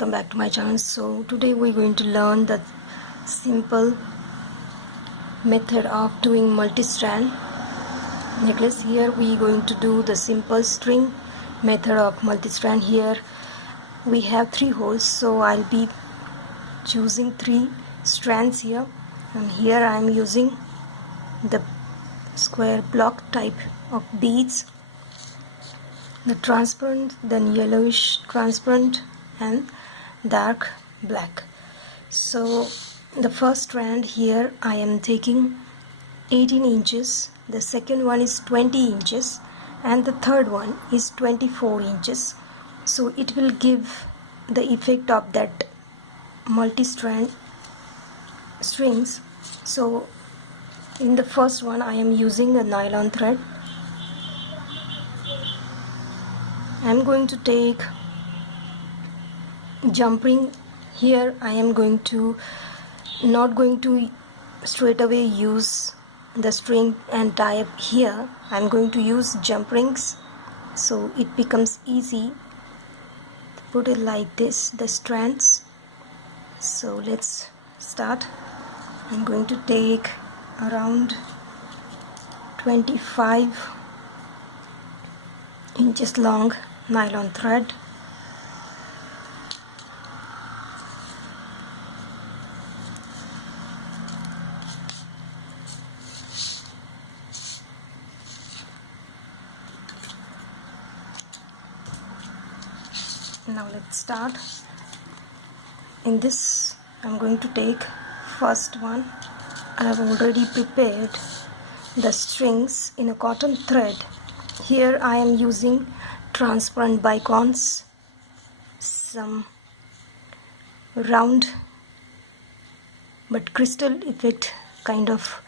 welcome back to my channel. So today we're going to learn the simple method of doing multi-strand necklace. Here we're going to do the simple string method of multi-strand. Here we have 3 holes, so I'll be choosing 3 strands here, and here I'm using the square block type of beads, the transparent, then yellowish transparent and dark black. So the first strand here I am taking 18 inches, the second one is 20 inches, and the third one is 24 inches. So it will give the effect of that multi-strand strings. So in the first one I am using a nylon thread. I am going to take jump ring. Here I am not going to straight away use the string and tie up here. I am going to use jump rings, so it becomes easy to put it like this, the strands. So let's start. I'm going to take around 25 inches long nylon thread. Now let's start. In this I'm going to take first one. I have already prepared the strings in a cotton thread. Here I am using transparent bicons, some round but crystal effect kind of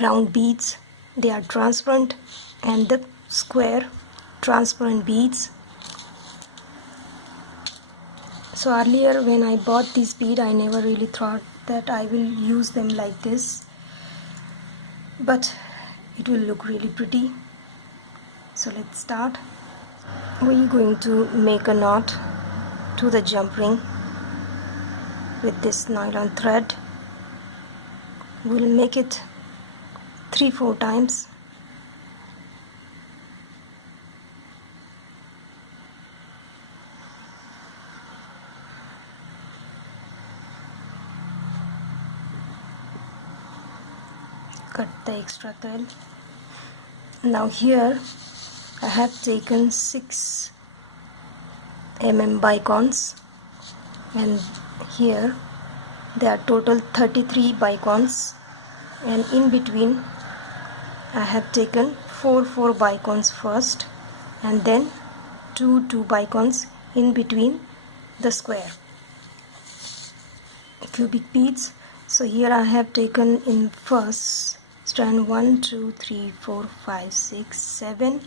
round beads. They are transparent, and the square transparent beads. So earlier when I bought this bead, I never really thought that I will use them like this, but it will look really pretty. So let's start. We're going to make a knot to the jump ring with this nylon thread. We'll make it 3-4 times. Cut the extra thread. Now here I have taken 6 mm bicons, and here there are total 33 bicons, and in between I have taken 4 bicons first, and then 2 bicons in between the square cubic beads. So here I have taken in first strand 1, 2, 3, 4, 5, 6, 7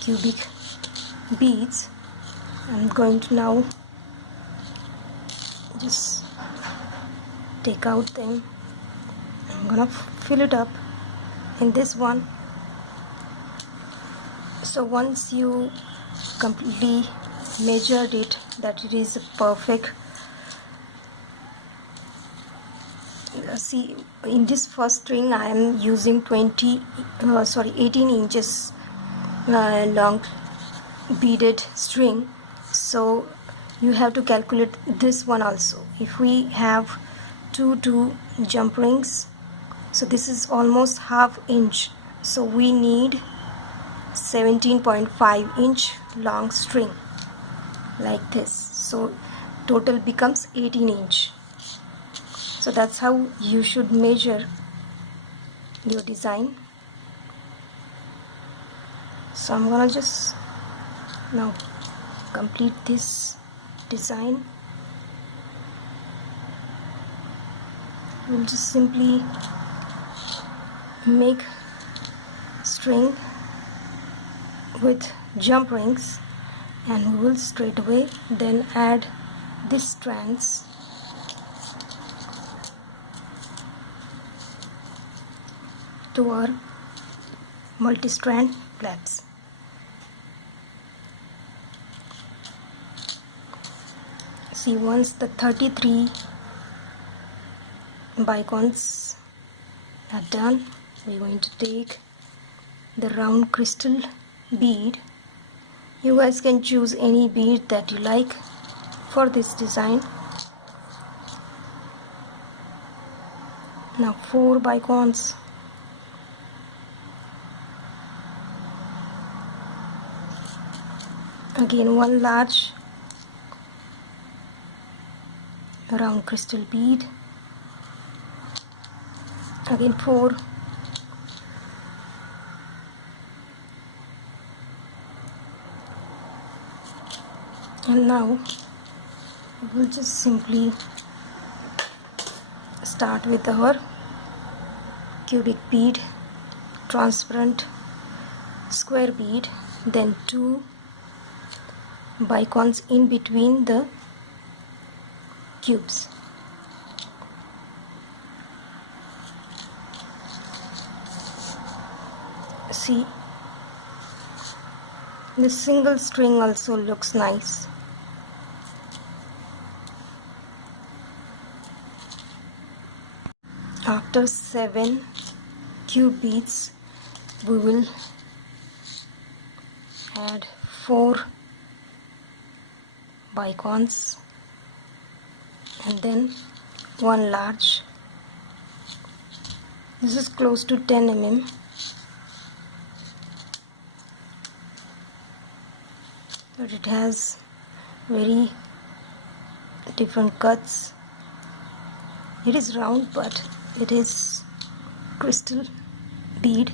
cubic beads. I'm going to now just take out them. I'm gonna fill it up in this one. So once you completely measured it that it is perfect, see, in this first string I am using 18 inches long beaded string. So you have to calculate this one also. If we have 2 jump rings, so this is almost ½ inch, so we need 17.5 inch long string like this. So total becomes 18 inch. So that's how you should measure your design. So I'm gonna just now complete this design. We'll just simply make string with jump rings, and we will straight away then add these strands to our multi-strand plaits. See, once the 33 bicons are done, we're going to take the round crystal bead. You guys can choose any bead that you like for this design. Now 4 bicons. Again, one large round crystal bead. Again 4. And now we'll just simply start with our cubic bead, transparent square bead, then 2 bicons in between the cubes. See, the single string also looks nice. After 7 cube beads, we will add 4 bicons and then one large. This is close to 10 mm. But it has very different cuts. It is round, but it is crystal bead.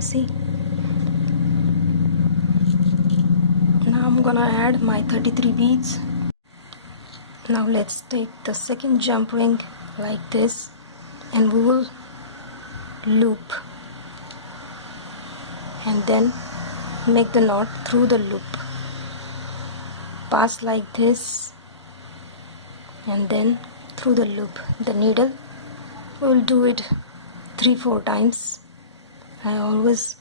See, now I'm gonna add my 33 beads. Now let's take the second jump ring like this, and we will loop and then make the knot through the loop. Pass like this and then through the loop. The needle, we will do it 3-4 times. I always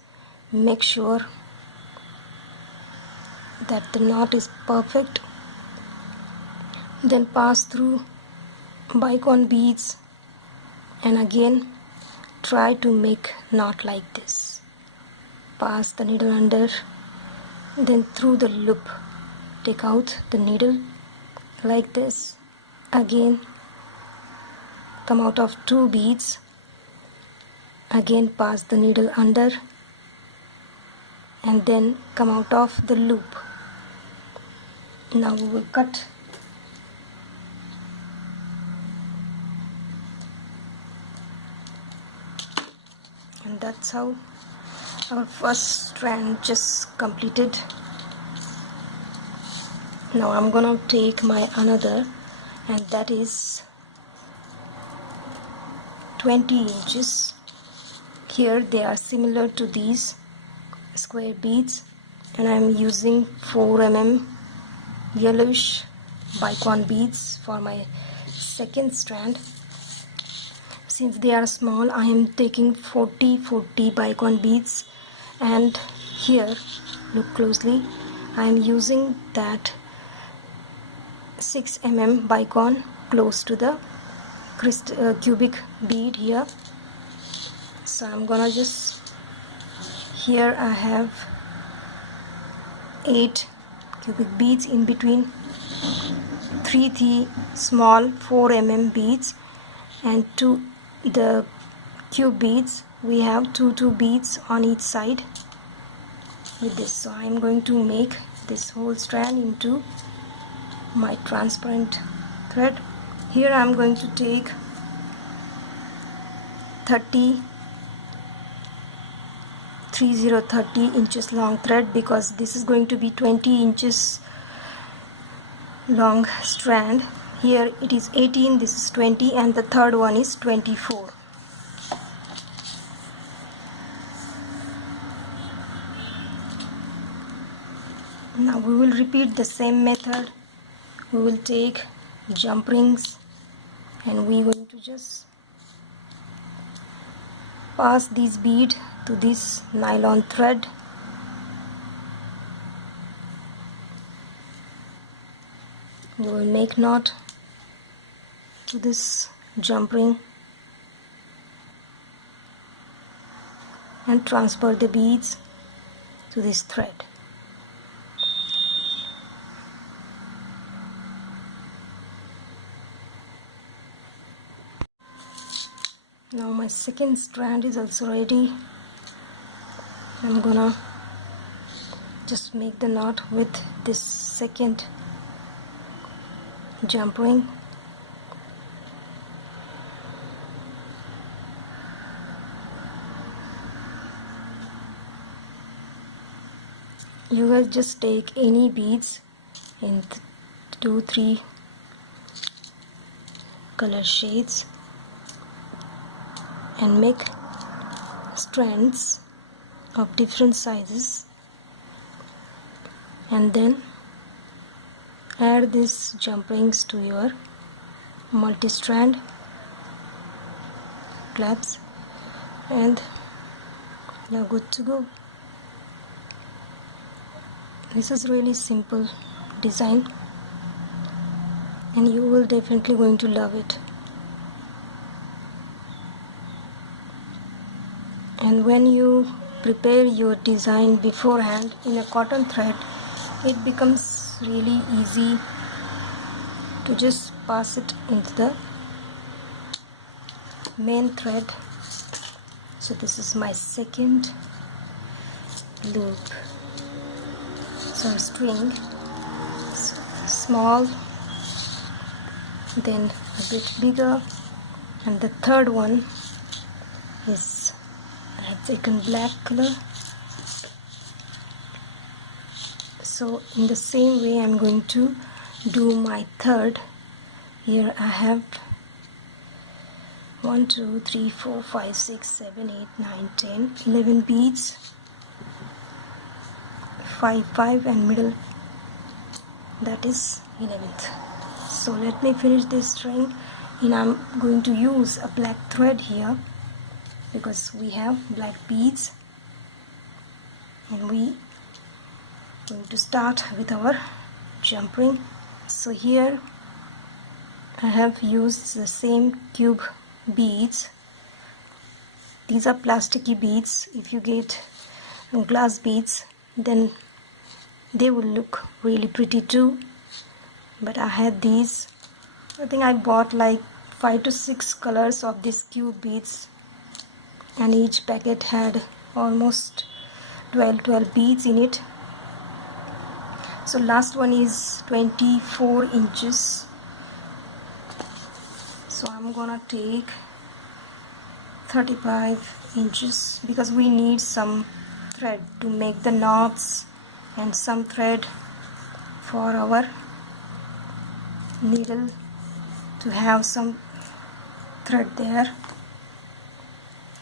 make sure that the knot is perfect. Then pass through bicon beads and again try to make knot like this. Pass the needle under, then through the loop take out the needle like this. Again come out of 2 beads, again pass the needle under and then come out of the loop. Now we will cut. And that's how our first strand just completed. Now I'm gonna take my another, and that is 20 inches. Here they are similar to these square beads, and I'm using 4 mm yellowish bicon beads for my second strand. Since they are small, I am taking 40 bicon beads, and here look closely, I am using that 6 mm bicon close to the cubic bead here. So I'm gonna just, here I have 8 cubic beads in between 3 small 4 mm beads, and the cube beads we have 2 beads on each side with this. So I'm going to make this whole strand into my transparent thread. Here I'm going to take 30 inches long thread, because this is going to be 20 inches long strand. Here it is 18, this is 20, and the third one is 24. Now we will repeat the same method. We will take jump rings and we are going to just pass this bead to this nylon thread. you will make knot to this jump ring and transfer the beads to this thread. Now my second strand is also ready. I'm gonna just make the knot with this second jump ring. You guys just take any beads in 2-3 color shades and make strands of different sizes, and then add these jump rings to your multi-strand clasps and you're good to go. This is really simple design and you will definitely going to love it. And when you prepare your design beforehand in a cotton thread, it becomes really easy to just pass it into the main thread. So this is my second loop. So string, small, then a bit bigger, and the third one is I have taken black color. So in the same way I'm going to do my third. Here I have 1 2 3 4 5 6 7 8 9 10 11 beads, 5 and middle, that is 11th. So let me finish this string, and I'm going to use a black thread here because we have black beads, and we going to start with our jump ring. So here I have used the same cube beads. These are plasticky beads. If you get glass beads, then they will look really pretty too, but I had these. I think I bought like 5 to 6 colors of these cube beads, and each packet had almost 12 beads in it. So last one is 24 inches. So I'm gonna take 35 inches because we need some thread to make the knots and some thread for our needle to have some thread there,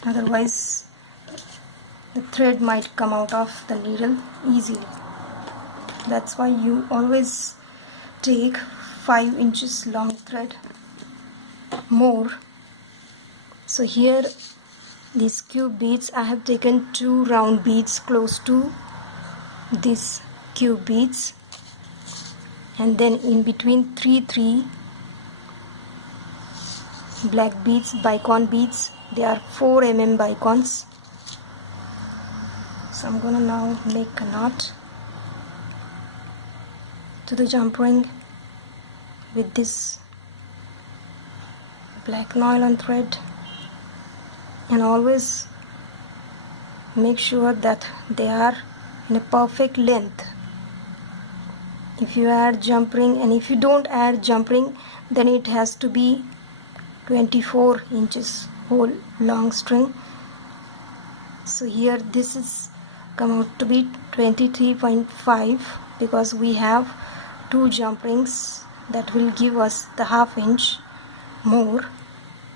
otherwise the thread might come out of the needle easily. That's why you always take 5 inches long thread more. So here these cube beads, I have taken 2 round beads close to these cube beads, and then in between 3 black beads, bicon beads. They are 4 mm bicons. So I'm gonna now make a knot to the jump ring with this black nylon thread, and always make sure that they are in a perfect length. If you add jump ring, and if you don't add jump ring, then it has to be 24 inches whole long string. So here this is come out to be 23.5 because we have 2 jump rings that will give us the half inch more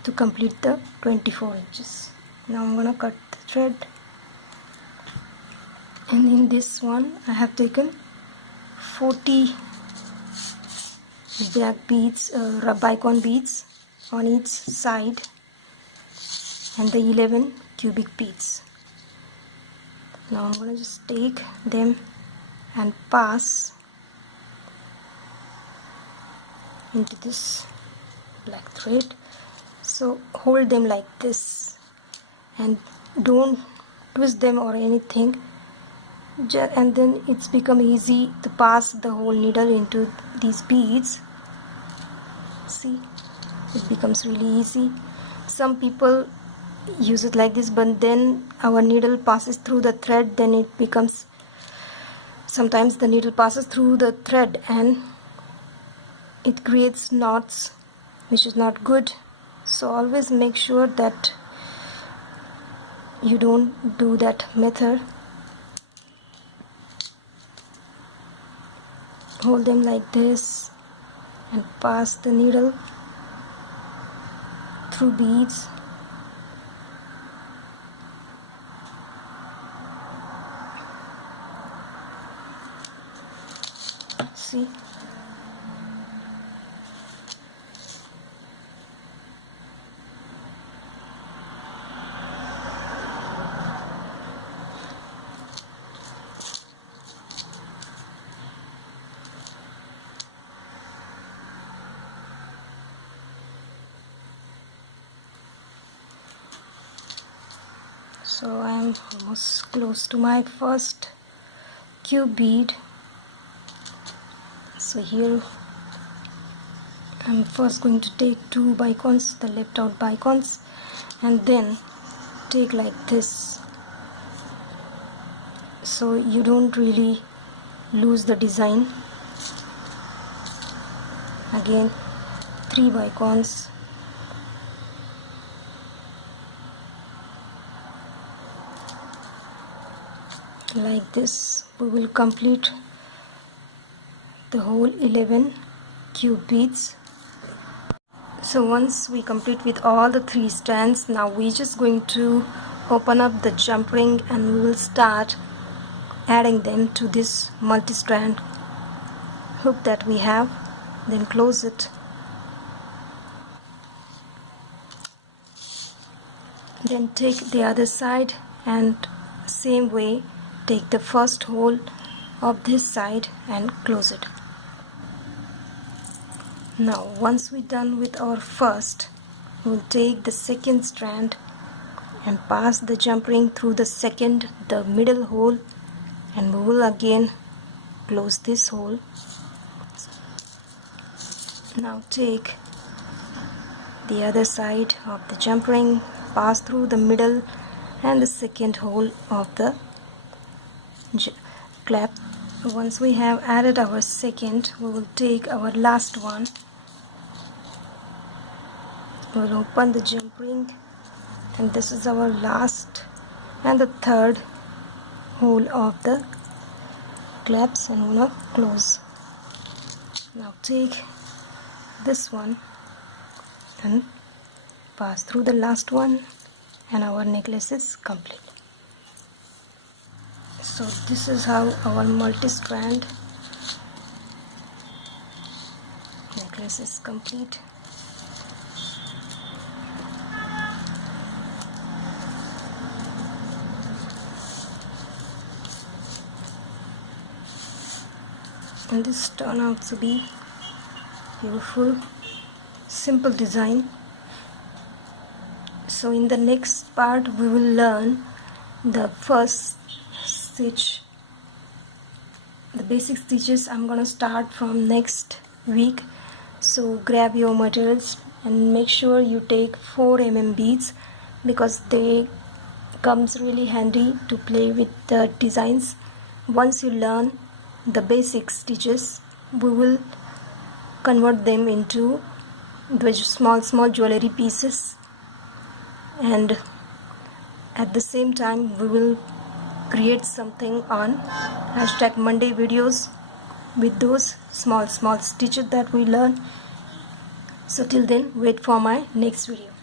to complete the 24 inches. Now I'm gonna cut the thread, and in this one I have taken 40 black beads, bicon beads on each side, and the 11 cubic beads. Now I'm gonna just take them and pass into this black thread. So hold them like this and don't twist them or anything, and then it's become easy to pass the whole needle into these beads. See, it becomes really easy. Some people use it like this, but then our needle passes through the thread, then it becomes, sometimes the needle passes through the thread and it creates knots, which is not good. So always make sure that you don't do that method. Hold them like this and pass the needle through beads. See, so I am almost close to my first cube bead. So here I'm first going to take 2 bicons, the left out bicons, and then take like this, so you don't really lose the design. Again 3 bicons, like this. We will complete the whole 11 cube beads. So once we complete with all the 3 strands, now we're just going to open up the jump ring and we will start adding them to this multi-strand hook that we have. Then close it. Then take the other side and same way take the first hole of this side and close it. Now once we're done with our first, we'll take the second strand and pass the jump ring through the middle hole, and we will again close this hole. Now take the other side of the jump ring, pass through the middle and the second hole of the clasp. Once we have added our second, we will take our last one. We will open the jump ring, and this is our last and the third hole of the clasp, and we will close. Now take this one and pass through the last one, and our necklace is complete. So this is how our multi-strand necklace is complete. And this turned out to be beautiful, simple design. So in the next part we will learn the first stitch, the basic stitches. I'm gonna start from next week. So grab your materials and make sure you take 4 mm beads, because they comes really handy to play with the designs. Once you learn the basic stitches, we will convert them into the small jewelry pieces, and at the same time we will create something on #Monday videos with those small stitches that we learn. So till then, wait for my next video.